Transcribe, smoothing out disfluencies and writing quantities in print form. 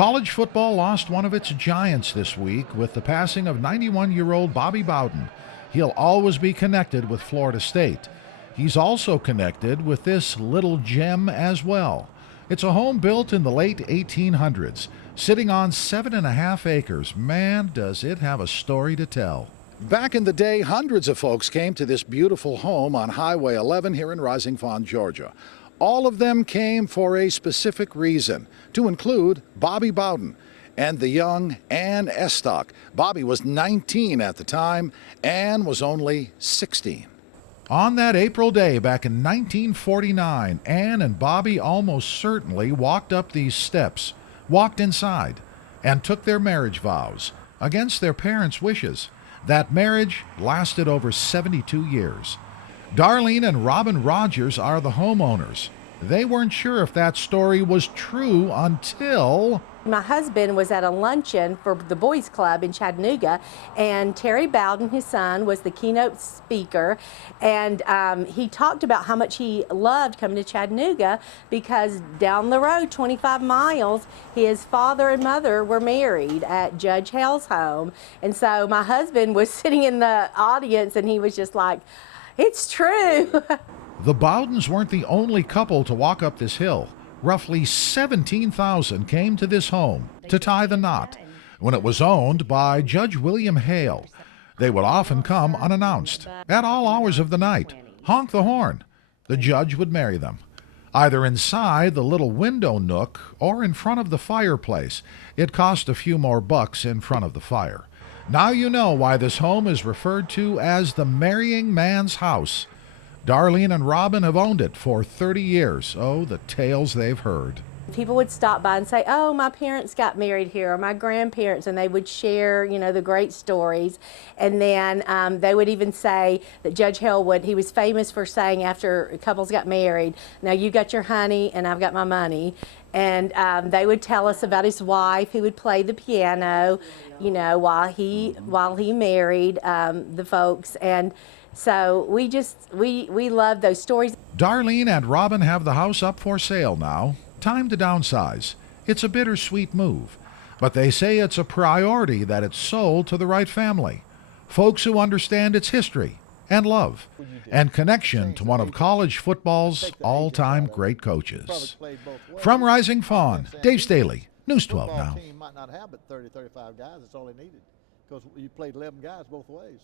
College football lost one of its giants this week with the passing of 91-year-old Bobby Bowden. He'll always be connected with Florida State. He's also connected with this little gem as well. It's a home built in the late 1800s, sitting on 7.5 acres. Man, does it have a story to tell. Back in the day, hundreds of folks came to this beautiful home on Highway 11 here in Rising Fawn, Georgia. All of them came for a specific reason, to include Bobby Bowden and the young Ann Estock. Bobby was 19 at the time, Ann was only 16. On that April day back in 1949, Ann and Bobby almost certainly walked up these steps, walked inside, and took their marriage vows against their parents' wishes. That marriage lasted over 72 years. Darlene and Robin Rogers are the homeowners. They weren't sure if that story was true until... My husband was at a luncheon for the Boys Club in Chattanooga, and Terry Bowden, his son, was the keynote speaker, and he talked about how much he loved coming to Chattanooga because down the road, 25 miles, his father and mother were married at Judge Hale's home. And so my husband was sitting in the audience, and he was just like, "It's true." The Bowdens weren't the only couple to walk up this hill. Roughly 17,000 came to this home to tie the knot when it was owned by Judge William Hale. They would often come unannounced at all hours of the night, honk the horn. The judge would marry them, either inside the little window nook or in front of the fireplace. It cost a few more bucks in front of the fire. Now you know why this home is referred to as the marrying man's house. Darlene and Robin have owned it for 30 years. Oh, the tales they've heard. People would stop by and say, "Oh, my parents got married here," or "my grandparents," and they would share, the great stories. And then they would even say that Judge Hale he was famous for saying after couples got married, "Now you got your honey and I've got my money." And they would tell us about his wife who would play the piano, while he married the folks. And so we love those stories. Darlene and Robin have the house up for sale now. Time to downsize. It's a bittersweet move, but they say it's a priority that it's sold to the right family. Folks who understand its history and love and connection to one of college football's all-time great coaches. From Rising Fawn, Dave Staley, News 12 Now. Team might not have but 30, 35 guys. That's all they needed because you played 11 guys both ways.